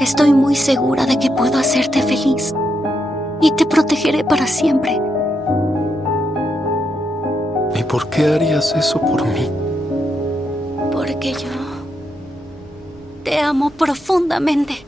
Estoy muy segura de que puedo hacerte feliz y te protegeré para siempre. ¿Y por qué harías eso por mí? Porque yo te amo profundamente.